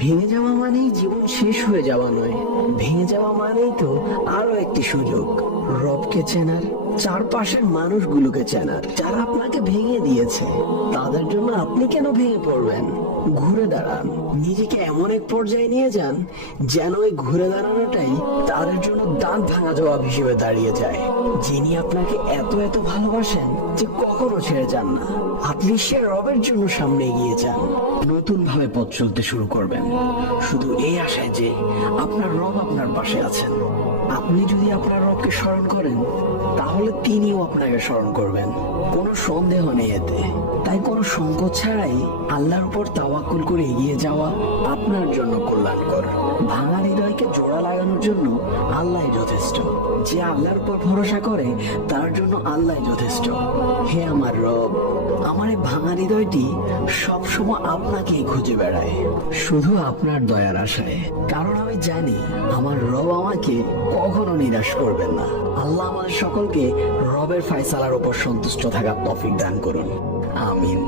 ভেঙে যাওয়া মানেই জীবন শেষ হয়ে যাওয়া নয়, ভেঙে যাওয়া মানেই তো আরো একটি সুযোগ রবকে চেনার, চারপাশের মানুষগুলোকে চেনার যারা আপনাকে ভেঙে দিয়েছে। তাদের জন্য আপনি কেন ভেঙে পড়বেন? ঘুরে দাঁড়ান, নিজেকে এমন এক পর্যায়ে নিয়ে যান যেন ওই ঘুরে দাঁড়ানোটাই তাদের জন্য দাঁত ভাঙা জবাব হিসেবে দাঁড়িয়ে যায়। যিনি আপনাকে এত এত ভালোবাসেন যে কখনো ছেড়ে যান না, আপনি সে রবের জন্য সামনে এগিয়ে যান, নতুন ভাবে পথ চলতে শুরু করবেন, শুধু এই আশায় যে আপনার রব আপনার পাশে আছেন। আপনি যদি আপনার রবকে স্মরণ করেন তাহলে তিনিও আপনাকে স্মরণ করবেন, কোনো সন্দেহ নেই এতে। তাই কোনো সংকোচ ছাড়াই আল্লাহর উপর তাওয়াক্কুল করে এগিয়ে যাওয়া আপনার জন্য কল্যাণকর। ভাঙা হৃদয়কে জোড়া লাগানোর জন্য আল্লাহ যথেষ্ট। যে আল্লাহর উপর ভরসা করে তার জন্য আল্লাহ যথেষ্ট। হে আমার রব, আমার এই ভাঙা হৃদয়টি সবসময় আপনাকেই খুঁজে বেড়ায়, শুধু আপনার দয়ার আশায়। কারণ আমি জানি আমার রব আমাকে কখনো নিরাশ করবেন না। আল্লাহ আমাদের সকলকে রবের ফায়সালার উপর সন্তুষ্ট থাকার তৌফিক দান করুন। আমিন।